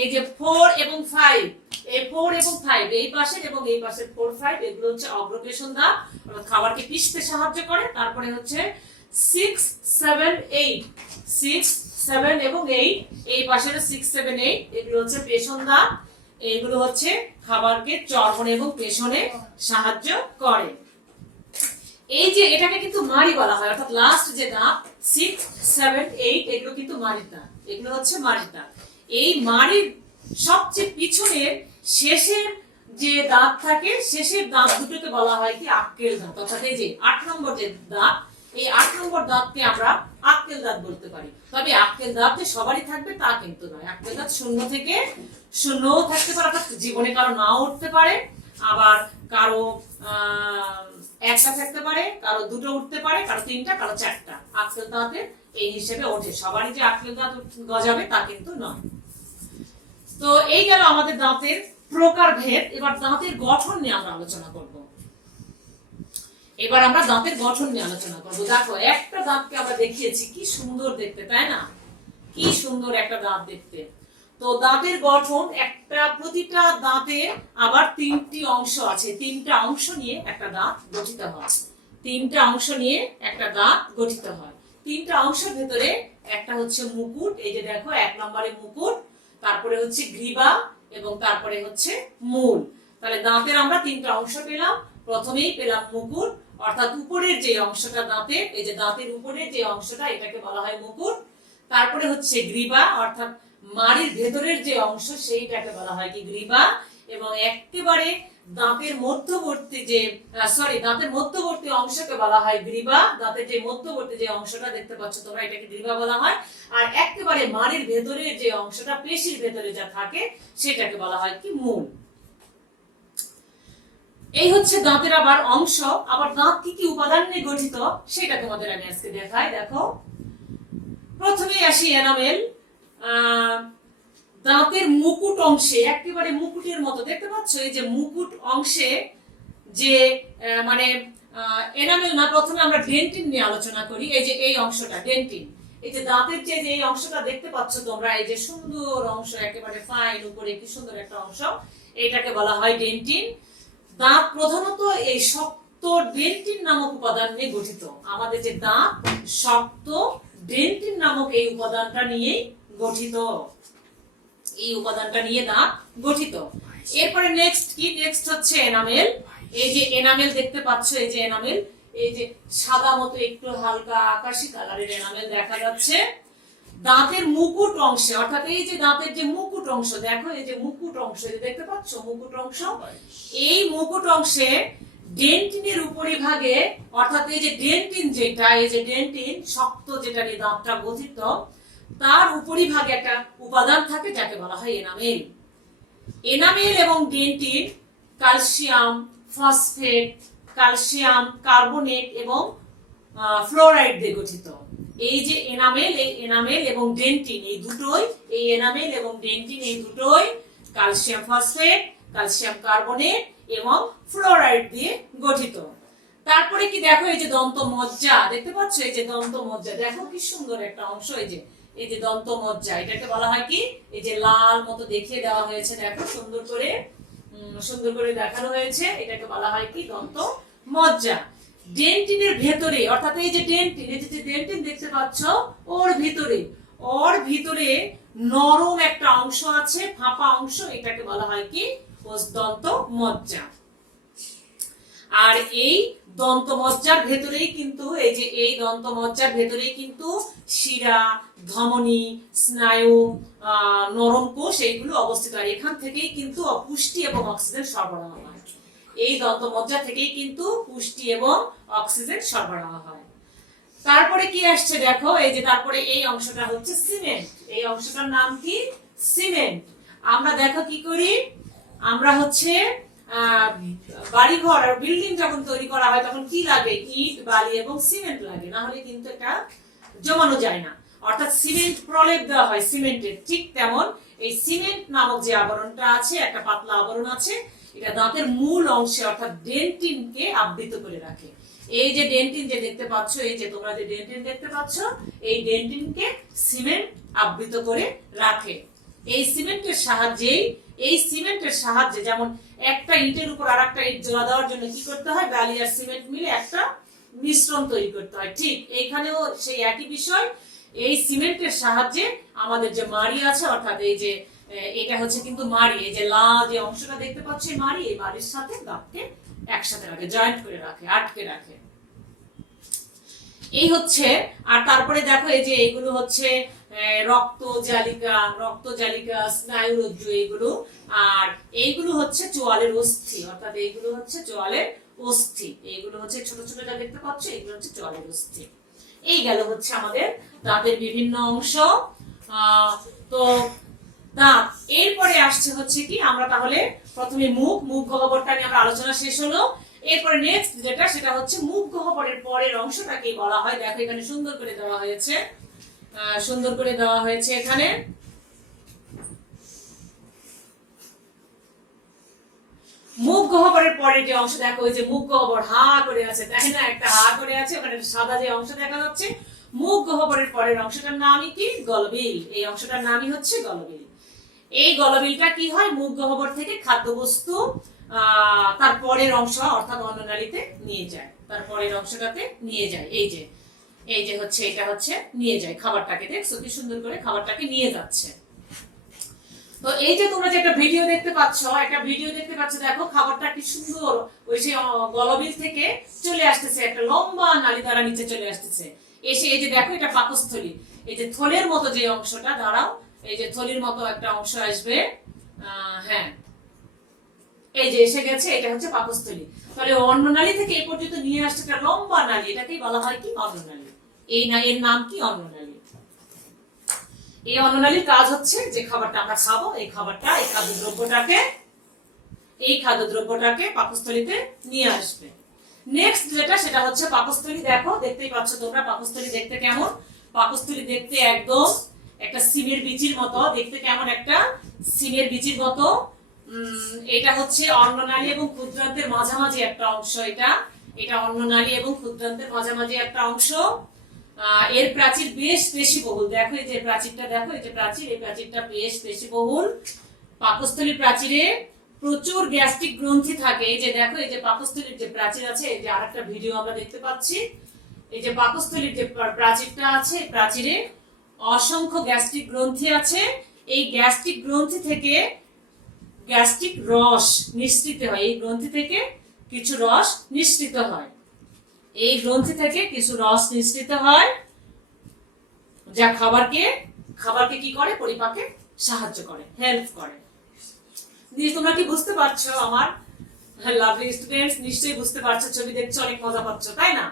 এই যে 4 এবং 5, এই 4 এবং 5 এই পাশের এবং এই পাশের 4, 5 এগুলো হচ্ছে অগ্রপেশন দাঁত, অর্থাৎ খাবারকে পিষতে সাহায্য করে। তারপরে হচ্ছে 6, 7, 8, 6, 7 এবং 8 এই পাশের 6, 7, 8 এগুলো হচ্ছে পেশন দাঁত, এগুলো হচ্ছে খাবারকে চর্বণ এবং পেশনে সাহায্য করে। এই যে এটাকে কিন্তু মাড়ি বলা হয়, অর্থাৎ লাস্ট যে দাঁত 6, 7, 8 এগুলো কিন্তু মাড়ির দাঁত, এগুলো হচ্ছে মাড়ির দাঁত। এই মাড়ির সবচেয়ে পিছনের শেষের যে দাঁত থাকে, শেষের দাঁত দুটোকে বলা হয় কি আক্কেল দাঁত, অর্থাৎ এই যে 8 নম্বর যে দাঁত, এই 8 নম্বর দাঁতকে আমরা আক্কেল দাঁত বলতে পারি। তবে আক্কেল দাঁত যে সবারই থাকবে তা কিন্তু নয়, আক্কেল দাঁত 0 থেকে 0ও থাকতে পারে, অর্থাৎ জীবনে কারো নাও উঠতে পারে, আবার কারো একটা থাকতে পারে, কারো দুটো উঠতে পারে, কারো 3টা, কারো 4টা আক্কেল দাঁতের এই হিসেবে ওঠে। সবারই যে আক্কেল দাঁত গজাবে তা কিন্তু নয়। তো এই গেল আমাদের দাঁতের প্রকারভেদ। এবার দাঁতের গঠন নিয়ে আমরা আলোচনা করব। দেখো একটা দাঁতকে আমরা দেখিয়েছি, কি সুন্দর দেখতে, তাই না? কি সুন্দর একটা দাঁত দেখতে। তো দাঁতের গঠন, প্রতিটা দাঁতে আবার 3টি অংশ আছে, 3টা অংশ নিয়ে একটা দাঁত গঠিত হয়, 3টা অংশ নিয়ে একটা দাঁত গঠিত হয়। 3টা অংশের ভেতরে একটা হচ্ছে মুকুট, এই যে দেখো 1 নম্বরে মুকুট, তারপরে হচ্ছে গ্রীবা এবং তারপরে হচ্ছে মূল। তাহলে দাঁতের আমরা 3টা অংশ পেলাম। প্রথমেই পেলাম মুকুট, অর্থাৎ উপরের যে অংশটা দাঁতের, এই যে দাঁতের উপরের যে অংশটা, এটাকে বলা হয় মুকুট। তারপরে হচ্ছে গ্রীবা, অর্থাৎ মাড়ির ভেতরের যে অংশ, সেইটাকে বলা হয় কি গ্রীবা। এবং একেবারে দাঁতের মধ্যবর্তী অংশকে বলা হয় গ্রীবা। দাঁতের যে মধ্যবর্তী যে অংশটা দেখতে পাচ্ছ তোমরা, এটাকে গ্রীবা বলা হয়। আর একেবারে মাড়ির ভেতরের যে অংশটা, পেশির ভেতরে যা থাকে, সেটাকে বলা হয় কি মূল। এই হচ্ছে দাঁতের আবার অংশ। আবার দাঁত কি কি উপাদান নিয়ে গঠিত সেটা তোমাদের আমি আজকে দেখাই। দেখো প্রথমে আসি এনামেল। দাঁতের মুকুট অংশে, একেবারে মুকুটের মতো দেখতে পাচ্ছ, এই যে মুকুট অংশে যে মানে এনামেল না, প্রথমে আমরা ডেন্টিন নিয়ে আলোচনা করি। এই যে এই অংশটা ডেন্টিন, এই যে দাঁতের যে এই অংশটা দেখতে পাচ্ছ তোমরা, এই যে সুন্দর অংশ, একেবারে ফাইন উপরে কি সুন্দর একটা অংশ, এটাকে বলা হয় ডেন্টিন। দাঁত প্রধানত এই শক্ত ডেন্টিন নামক উপাদান নিয়ে গঠিত। আমাদের যে দাঁত শক্ত ডেন্টিন নামক এই উপাদানটা নিয়ে গঠিত, এই উপাদানটা নিয়ে দাঁত গঠিত। এরপরে নেক্সট কি, নেক্সট হচ্ছে এনামেল। এই যে এনামেল দেখতে পাচ্ছ, এই যে এনামেল, এই যে সাদা মতো একটু হালকা আকাশী কালারের এনামেল দেখা যাচ্ছে দাঁতের মুকুট অংশে, অর্থাৎ এই যে দাঁতের যে মুকুট অংশ, দেখো এই যে মুকুট অংশ, এই যে দেখতে পাচ্ছ মুকুট অংশ, এই মুকুট অংশে ডেন্টিনের উপরিভাগে, অর্থাৎ এই যে ডেন্টিন যেটা, এই যে ডেন্টিন শক্ত যেটা নিয়ে দাঁতটা গঠিত, তার উপরিভাগে একটা উপাদান থাকে যাকে বলা হয় এনামেল। এনামেল এবং dentine calcium phosphate, calcium carbonate এবং ফ্লোরাইড দিয়ে গঠিত। এই যে এনামেল, এই এনামেল এবং ডেন্টিন এই দুটোই, এই এনামেল এবং ডেন্টিন এই দুটোই ক্যালসিয়াম ফসফেট, ক্যালসিয়াম কার্বনেট এবং ফ্লোরাইড দিয়ে গঠিত। তারপরে কি দেখো, এই যে দন্ত মজ্জা দেখতে পাচ্ছ, এই যে দন্ত মজ্জা, দেখো কি সুন্দর একটা অংশ, এই যে দন্ত মজ্জা, এটাকে বলা হয় কি, এই যে লাল মতো দেখিয়ে দেওয়া হয়েছে, দেখো সুন্দর করে দেখানো হয়েছে, এটাকে বলা হয় কি দন্ত মজ্জা। ডেন্টিনের ভেতরে, অর্থাৎ এই যে ডেন্টিন, এই যে ডেন্টিন দেখতে পাচ্ছ, ওর ভিতরে নরম একটা অংশ আছে, ফাঁপা অংশ, এটাকে বলা হয় কি দন্ত মজ্জা। আর এই দন্ত মজ্জার ভেতরেই কিন্তু, এই যে এই দন্ত মজ্জার ভেতরেই কিন্তু শিরা, ধমনী, স্নায়ু, নরম কোষ এইগুলো অবস্থিত। আর এখান থেকেই কিন্তু পুষ্টি এবং অক্সিজেন সরবরাহ হয়। এই দন্ত মজ্জা থেকেই কিন্তু পুষ্টি এবং অক্সিজেন সরবরাহ হয়। তারপরে কি আসছে দেখো, এই যে তারপরে এই অংশটা হচ্ছে সিমেন্ট। এই অংশটার নাম কি সিমেন্ট। আমরা দেখো কি করি, আমরা হচ্ছে বাড়িঘর আর বিল্ডিং যখন তৈরি করা হয় তখন কি লাগে, ইট, বালি এবং সিমেন্ট লাগে, না হলে কিন্তু এটা জমানো যায় না। অর্থাৎ সিমেন্ট প্রলেপ দেওয়া হয় সিমেন্টের। ঠিক তেমন এই সিমেন্ট নামক যে আবরণটা আছে, একটা পাতলা আবরণ আছে, এটা দাঁতের মূল অংশে অর্থাৎ ডেন্টিনকে আবৃত করে রাখে। এই যে ডেন্টিন যে দেখতে পাচ্ছ, এই যে তোমরা যে ডেন্টিন দেখতে পাচ্ছ, এই ডেন্টিনকে সিমেন্ট আবৃত করে রাখে। এই সিমেন্টের সাহায্যে যেমন একটা ইটের উপর আরেকটা ইট জোড়া দেওয়ার জন্য কি করতে হয়, বালি আর সিমেন্ট মিলে একটা মিশ্রণ তৈরি করতে হয়, ঠিক এইখানেও সেই একই বিষয়। এই সিমেন্টের সাহায্যে আমাদের যে মাড়ি আছে, অর্থাৎ এই যে এটা হচ্ছে কিন্তু মাড়ি, এই যে যে অংশটা দেখতে পাচ্ছ মাড়ি, এই মাড়ির সাথে দাঁতকে একসাথে রাখে, জয়েন্ট করে রাখে, আটকে রাখে। এই হচ্ছে। আর তারপরে দেখো এই যে এইগুলো হচ্ছে রক্ত জালিকা, স্নায়ুরজ্জু এইগুলো। আর এইগুলো হচ্ছে চোয়ালের অস্থি, অর্থাৎ এইগুলো হচ্ছে চোয়ালের অস্থি। এইগুলো হচ্ছে ছোট ছোট যা দেখতে পাচ্ছ, এগুলো হচ্ছে চোয়ালের অস্থি। এই গেল হচ্ছে আমাদের দাঁতের বিভিন্ন অংশ। তো দাঁত, এরপরে আসছে হচ্ছে কি, আমরা তাহলে প্রথমে মুখ গহ্বরটা নিয়ে আমরা আলোচনা শেষ হলো। এরপরে নেক্সট যেটা, সেটা হচ্ছে মুখ গহ্বরের পরের অংশটাকে বলা হয়। দেখো এখানে সুন্দর করে দেওয়া হয়েছে, এখানে মুখ গহ্বরের পরের যে অংশ, দেখো ওই যে মুখ গহ্বর হা করে আছে, তাই না, একটা হা করে আছে, ওখানে সাদা যে অংশ দেখা যাচ্ছে, মুখ গহ্বরের পরের অংশটার নামই কি, গলবিল। এই অংশটার নামই হচ্ছে গলবিল। এই গলবিলটা কি হয়, মুখ গহ্বর থেকে খাদ্যবস্তু তার পরের অংশ অর্থাৎ অন্ননালীতে নিয়ে যায়, তার পরের অংশটাতে নিয়ে যায়। এই যে হচ্ছে এটা হচ্ছে নিয়ে যায় খাবারটাকে, দেখছো কি সুন্দর করে খাবারটাকে নিয়ে যাচ্ছে। তো এই যে তোমরা যে একটা ভিডিও দেখতে পাচ্ছ, দেখো খাবারটা কি সুন্দর ওই যে গলবিল থেকে চলে আসতেছে, একটা লম্বা নালী দ্বারা নিচে চলে আসতেছে, এসে এই যে দেখো এটা পাকস্থলী, এই যে থলের মতো যে অংশটা, দাঁড়াও, এই যে থলির মতো একটা অংশ আসবে, হ্যাঁ এই যে এসে গেছে, এটা হচ্ছে পাকস্থলী। তাহলে অন্ননালী থেকে এই পর্যন্ত নিয়ে আসছে একটা লম্বা নালী, এটাকেই বলা হয় কি, অন্ননালী। এর নাম কি, অন্ননালী। এই অন্ননালীর কাজ হচ্ছে যে খাবারটা আমরা খাবো, এই খাদ্যদ্রব্যটাকে পাকস্থলীতে নিয়ে আসবে। নেক্সট যেটা, সেটা হচ্ছে পাকস্থলী। দেখো দেখতেই পাচ্ছ তোমরা পাকস্থলী দেখতে কেমন, পাকস্থলী দেখতে একদম একটা সিমের বিচির মতো, দেখতে কেমন একটা সিমের বিচির মতো। এটা হচ্ছে অন্ননালী এবং ক্ষুদ্রান্তের মাঝামাঝি একটা অংশ, এটা অন্ননালী এবং ক্ষুদ্রান্তের মাঝামাঝি একটা অংশ। এর প্রাচীর বেশ পেশিবহুল, দেখো এই যে প্রাচীরটা, দেখো এই যে এই প্রাচীরটা বেশ পেশিবহুল। পাকস্থলীর প্রাচীরে প্রচুর গ্যাস্ট্রিক গ্রন্থি থাকে। এই যে দেখো এই যে পাকস্থলীর যে প্রাচীর আছে, এই যে আরেকটা ভিডিও আমরা দেখতে পাচ্ছি, এই যে পাকস্থলীর যে প্রাচীরটা আছে, প্রাচীরে অসংখ্য গ্যাস্ট্রিক গ্রন্থি আছে। এই গ্যাস্ট্রিক গ্রন্থি থেকে গ্যাস্ট্রিক রস নিঃসৃত হয়, এই গ্রন্থি থেকে কিছু রস নিঃসৃত হয়, যা খাবারকে কি করে, পরিপাকে সাহায্য করে, হেল্প করে। তোমরা কি বুঝতে পারছো আমার লাভলি স্টুডেন্টস? নিশ্চয়ই বুঝতে পারছো, ছবি দেখছো, অনেক মজা পাচ্ছ, তাই না?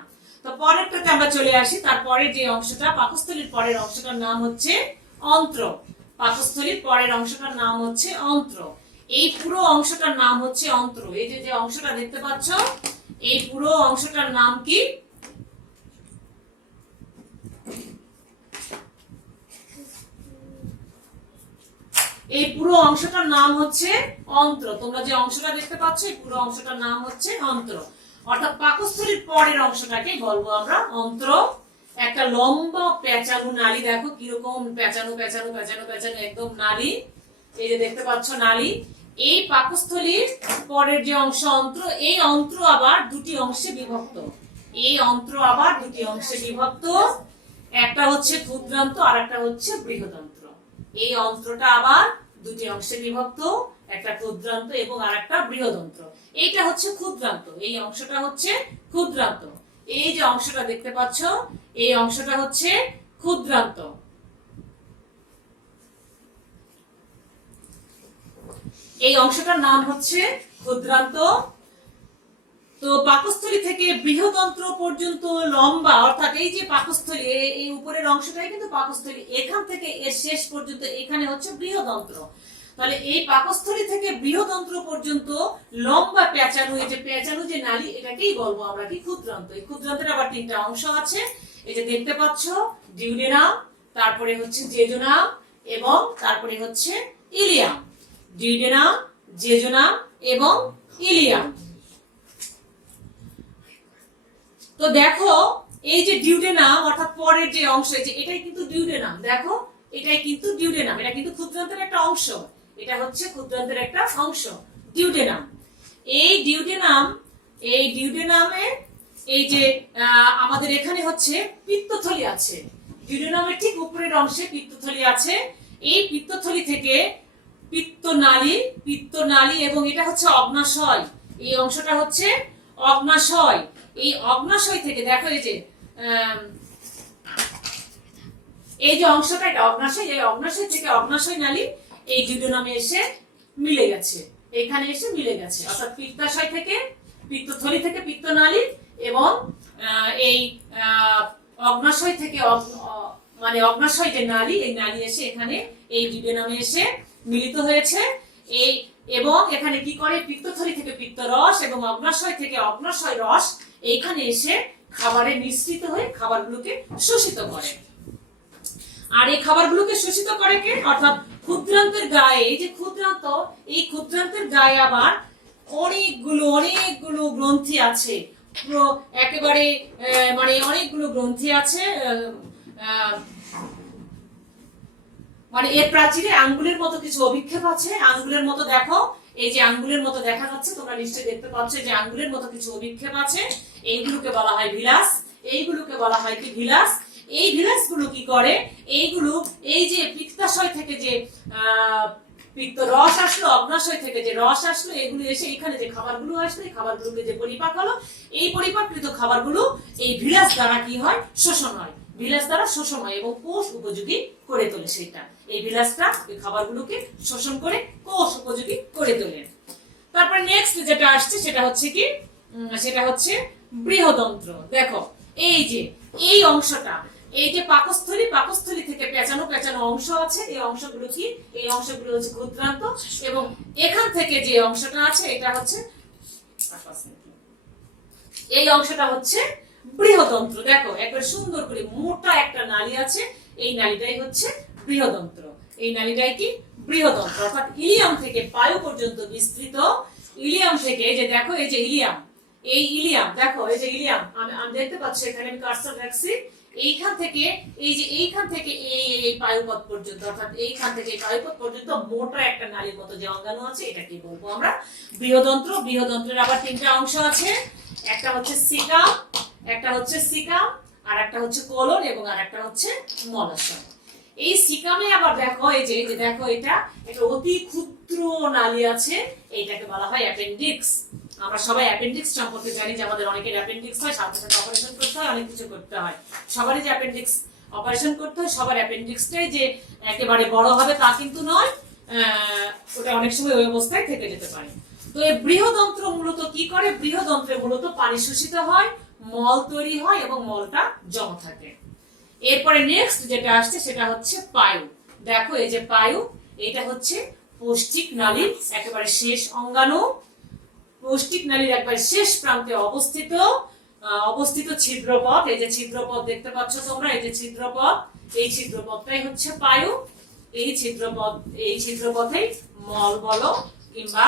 তো পরেরটাতে আমরা চলে আসি। তারপরে যে অংশটা, পাকস্থলীর পরের অংশটার নাম হচ্ছে অন্ত্র। পাকস্থলীর পরের অংশটার নাম হচ্ছে অন্ত্র। এই পুরো অংশটার নাম হচ্ছে অন্ত্র। এই যে অংশটা দেখতে পাচ্ছ, এই পুরো অংশটার নাম কি, এই পুরো অংশটার নাম হচ্ছে অন্ত্র। তোমরা যে অংশটা দেখতে পাচ্ছ, এই পুরো অংশটার নাম হচ্ছে অন্ত্র। অর্থাৎ পাকস্থলীর পরের অংশটাকে বলবো আমরা অন্ত্র। একটা লম্বা পেঁচানো নালী, দেখো কিরকম পেঁচানো একদম নালী, এই যে দেখতে পাচ্ছ নালী। এই পাকস্থলীর পরের যে অংশ অন্ত্র, এই অন্ত্র আবার দুটি অংশে বিভক্ত। একটা হচ্ছে ক্ষুদ্রান্ত আর একটা হচ্ছে বৃহদন্ত্র। এই অন্ত্রটা আবার দুটি অংশে বিভক্ত, একটা ক্ষুদ্রান্ত এবং আরেকটা বৃহদন্ত্র। এইটা হচ্ছে ক্ষুদ্রান্ত, এই অংশটা হচ্ছে ক্ষুদ্রান্ত। এই যে অংশটা দেখতে পাচ্ছ, এই অংশটা হচ্ছে ক্ষুদ্রান্ত। এই অংশটার নাম হচ্ছে ক্ষুদ্রান্ত। তো পাকস্থলী থেকে বৃহদন্ত্র পর্যন্ত লম্বা, অর্থাৎ এই যে পাকস্থলী, এই উপরের অংশটাই কিন্তু পাকস্থলী, এখান থেকে এর শেষ পর্যন্ত এখানে হচ্ছে বৃহদন্ত্র। তাহলে এই পাকস্থলী থেকে বৃহদন্ত্র পর্যন্ত লম্বা পেঁচানো, এই যে পেঁচানো যে নালী, এটাকেই বলবো আমরা কি, ক্ষুদ্রান্ত। এই ক্ষুদ্রান্তের আবার তিনটা অংশ আছে, এই যে দেখতে পাচ্ছ, ডিউডেনাম, তারপরে হচ্ছে জেজুনাম এবং তারপরে হচ্ছে ইলিয়াম। ডিউডেনাম, জেজুনাম এবং ইলিয়াম। তো দেখো এই যে ডিউডেনাম অর্থাৎ পরের যে অংশ, যে এটাই কিন্তু ডিউডেনাম, দেখো এটাই কিন্তু ডিউডেনাম, এটা কিন্তু ক্ষুদ্রান্তের একটা অংশ, এটা হচ্ছে ক্ষুদ্রান্তের একটা অংশ ডিউডেনাম। এই ডিউডেনামে এই যে আমাদের এখানে হচ্ছে পিত্তথলি আছে, ডিউডেনামের ঠিক উপরের অংশে পিত্তথলি আছে। এই পিত্তথলি থেকে পিত্তনালী এবং এটা হচ্ছে অগ্নাশয়, এই অংশটা হচ্ছে অগ্নাশয়। এই অগ্নাশয় থেকে দেখো এই যে অংশটা, এটা অগ্নাশয়, এই অগ্নাশয় থেকে অগ্নাশয় নালী এই ডিউডেনামে এসে মিলে গেছে, এখানে এসে মিলে গেছে, অর্থাৎ পিত্তাশয় থেকে পিত্তথলি থেকে পিত্তনালী এবং এই অগ্নাশয় থেকে মানে অগ্নাশয় যে নালী, এই নালী এসে এখানে এই ডিউডেনামে এসে মিলিত হয়েছে। এই এবং এখানে কি করে, পিত্তথলি থেকে পিত্তরস এবং অগ্নাশয় থেকে অগ্নাশয় রস এইখানে এসে খাবারে মিশ্রিত হয়ে খাবারগুলোকে শোষিত করে। আর এই খাবারগুলোকে শোষিত করে কে, অর্থাৎ ক্ষুদ্রান্তের গায়ে, এই যে ক্ষুদ্রান্ত, এই ক্ষুদ্রান্তের গায়ে আবার অনেকগুলো গ্রন্থি আছে, পুরো একেবারে মানে অনেকগুলো গ্রন্থি আছে, মানে এর প্রাচীরে আঙ্গুলের মতো কিছু অভিক্ষেপ আছে, আঙ্গুলের মতো দেখো, এই যে আঙ্গুলের মতো দেখা যাচ্ছে, তোমরা নিশ্চয়ই দেখতে পাচ্ছ যে আঙ্গুলের মতো কিছু অভিক্ষেপ আছে, এইগুলোকে বলা হয় ভিলাস, এইগুলোকে বলা হয় কি ভিলাস। এই ভিলাসগুলো কি করে, এইগুলো এই যে পিত্তাশয় থেকে যে পিত্ত রস আসলো, অগ্নাশয় থেকে যে রস আসলো, এগুলো এসে এখানে যে খাবারগুলো আসলো, এই খাবারগুলোকে যে পরিপাক হলো, এই পরিপাকৃত খাবারগুলো এই ভিলাস দ্বারা কি হয়, শোষণ হয়, ভিলাস দ্বারা শোষণ হয় এবং কোষ উপযোগী করে তোলে। সেটা এই ভিলাসটা এই খাবারগুলোকে শোষণ করে কোষ উপযোগী করে তোলে। তারপরে নেক্সট যেটা আসছে সেটা হচ্ছে কি, সেটা হচ্ছে বৃহদন্ত্র। দেখো এই যে এই অংশটা, এই যে পাকস্থলী থেকে পেঁচানো অংশ আছে, এই অংশগুলো কি, এই অংশগুলো হচ্ছে ক্ষুদ্রান্ত এবং এখান থেকে যে অংশটা আছে এটা হচ্ছে, এই অংশটা হচ্ছে বৃহদন্ত্র। দেখো একবার সুন্দর করে মোটা একটা নালী আছে, এই নালীটাই হচ্ছে বৃহদন্ত্র, এই নালীটাই কি বৃহদন্ত্র, অর্থাৎ ইলিয়াম থেকে পায়ু পর্যন্ত বিস্তৃত। ইলিয়াম থেকে এই যে দেখো, এই যে ইলিয়াম, এই ইলিয়াম দেখো, এই যে ইলিয়াম আমি দেখতে পাচ্ছি, এখানে আমি কার্সর রাখছি, এইখান থেকে এই যে এইখান থেকে এই পায়ুপথ পর্যন্ত, অর্থাৎ এইখান থেকে এই পায়ুপথ পর্যন্ত মোটা একটা নালীর মতো যে অঙ্গাণু আছে, এটা কি বলবো আমরা, বৃহদন্ত্র। বৃহদন্ত্রের আবার তিনটা অংশ আছে, একটা হচ্ছে সিকাম, আর একটা হচ্ছে কোলন এবং আর একটা হচ্ছে মলাশয়। এই সিকামে আবার দেখো, এই যে দেখো, এটা একটা অতি ক্ষুদ্র নালী আছে, এইটাকে বলা হয় অ্যাপেন্ডিক্স। আমরা সবাই অ্যাপেন্ডিক্স সম্পর্কে জানি যে আমাদের অনেকের অ্যাপেন্ডিক্স হয়, সাথে সাথে অপারেশন করতে হয়, অনেক কিছু করতে হয়, সবারই যে অ্যাপেন্ডিক্স অপারেশন করতে হয়, সবার অ্যাপেন্ডিক্সটাই যে একেবারে বড় হবে তা কিন্তু নয়, ওটা অনেক সময় ওই অবস্থায় থেকে যেতে পারে। তো এই বৃহদন্ত্র মূলত কি করে, বৃহদন্ত্রে মূলত পানি শোষিত হয়, মল তৈরি হয় এবং মলটা জমা থাকে। এরপরে নেক্সট যেটা আসছে সেটা হচ্ছে পায়ু। দেখো এই যে পায়ু, এটা হচ্ছে পৌষ্টিক নালীর একেবারে শেষ অঙ্গাণু, পৌষ্টিক নালীর একবারে শেষ প্রান্তে অবস্থিত ছিদ্রপথ। এই যে ছিদ্রপথ দেখতে পাচ্ছ তোমরা, এই যে ছিদ্রপথ, এই ছিদ্রপথটাই হচ্ছে পায়ু। এই ছিদ্রপথেই মল বলো কিংবা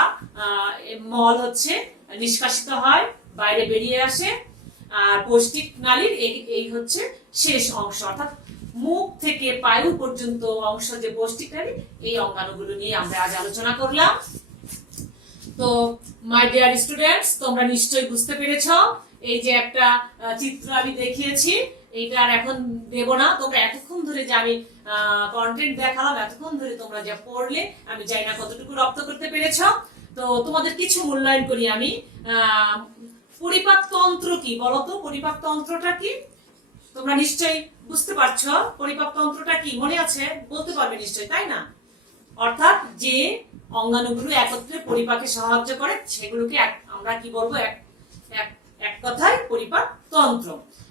মল হচ্ছে নিষ্কাশিত হয়, বাইরে বেরিয়ে আসে। আর পৌষ্টিক নালীর এই হচ্ছে শেষ অংশ, অর্থাৎ মুখ থেকে পায়ু পর্যন্ত অংশ যে পৌষ্টিক নালী, এই অঙ্গাণুগুলো নিয়ে আমরা আজ আলোচনা করলাম। তো মাই ডিয়ার স্টুডেন্টস, তোমরা নিশ্চয়ই বুঝতে পেরেছো, এই যে একটা চিত্র আমি দেখিয়েছি, এইটা আর এখন দেব না। তোমরা এতক্ষণ ধরে যে আমি কন্টেন্ট দেখালাম, এতক্ষণ ধরে তোমরা যা পড়লে, আমি জানি না কতটুকু রপ্ত করতে পেরেছো। তো তোমাদের কিছু মূল্যায়ন করি আমি। পরিপাক তন্ত্র কি বলতো, পরিপাক তন্ত্রটা কি তোমরা নিশ্চয়ই বুঝতে পারছো, পরিপাক তন্ত্রটা কি মনে আছে, বলতে পারবে নিশ্চয়ই, তাই না? অর্থাৎ যে অঙ্গাণুগুলো একত্রে পরিপাকে সাহায্য করে সেগুলোকে আমরা কি বলবো, এক কথায় পরিপাক তন্ত্র।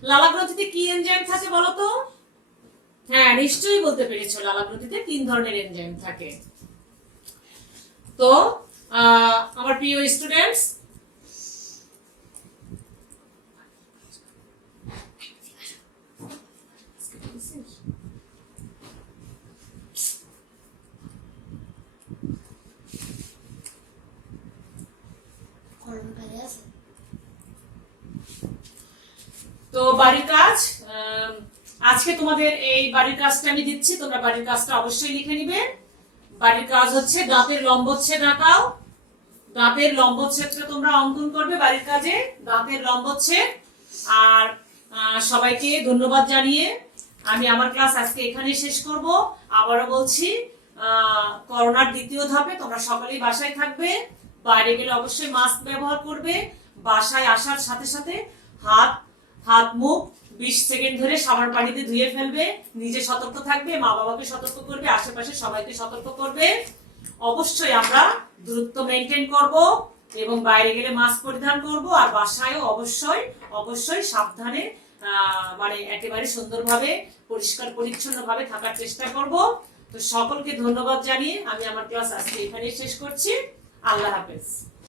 লালা গ্রন্থিতে কি এনজাইম থাকে বলতো? হ্যাঁ নিশ্চয়ই বলতে পেরেছো, লালা গ্রন্থিতে 3 ধরনের এনজাইম থাকে। তো আমার প্রিয় স্টুডেন্টস, তো বাড়ির কাজ, আজকে তোমাদের এই বাড়ির কাজটা আমি দিচ্ছি, তোমরা বাড়ির কাজটা অবশ্যই লিখে নিবে। বাড়ির কাজ হচ্ছে দাঁতের লম্বচ্ছেদ আঁকাও। দাঁতের লম্বচ্ছেদটা তোমরা অঙ্কন করবে বাড়ির কাজে, দাঁতের লম্বচ্ছেদ। আর সবাইকে ধন্যবাদ জানিয়ে আমি আমার ক্লাস আজকে এখানেই শেষ করব। আবারও বলছি, করোনার দ্বিতীয় ধাপে তোমরা সকলেই বাসায় থাকবে, বাইরে গেলে অবশ্যই মাস্ক ব্যবহার করবে। বাসায় আসার সাথে সাথে হাত মুখ 20 সেকেন্ড ধরে সাবান পানিতে ধুয়ে ফেলবে। নিজে সতর্ক থাকবে, মা বাবাকে সতর্ক করবে, আশেপাশে সবাইকে সতর্ক করবে। অবশ্যই আমরা দূরত্ব মেনটেন করব এবং বাইরে গেলে মাস্ক পরিধান করব। আর বাসায়ও অবশ্যই সাবধানে মানে একেবারে সুন্দরভাবে পরিষ্কার পরিচ্ছন্নভাবে থাকার চেষ্টা করব। তো সকলকে ধন্যবাদ জানিয়ে আমি আমার ক্লাস আজকে এখানেই শেষ করছি। আল্লাহ হাফেজ।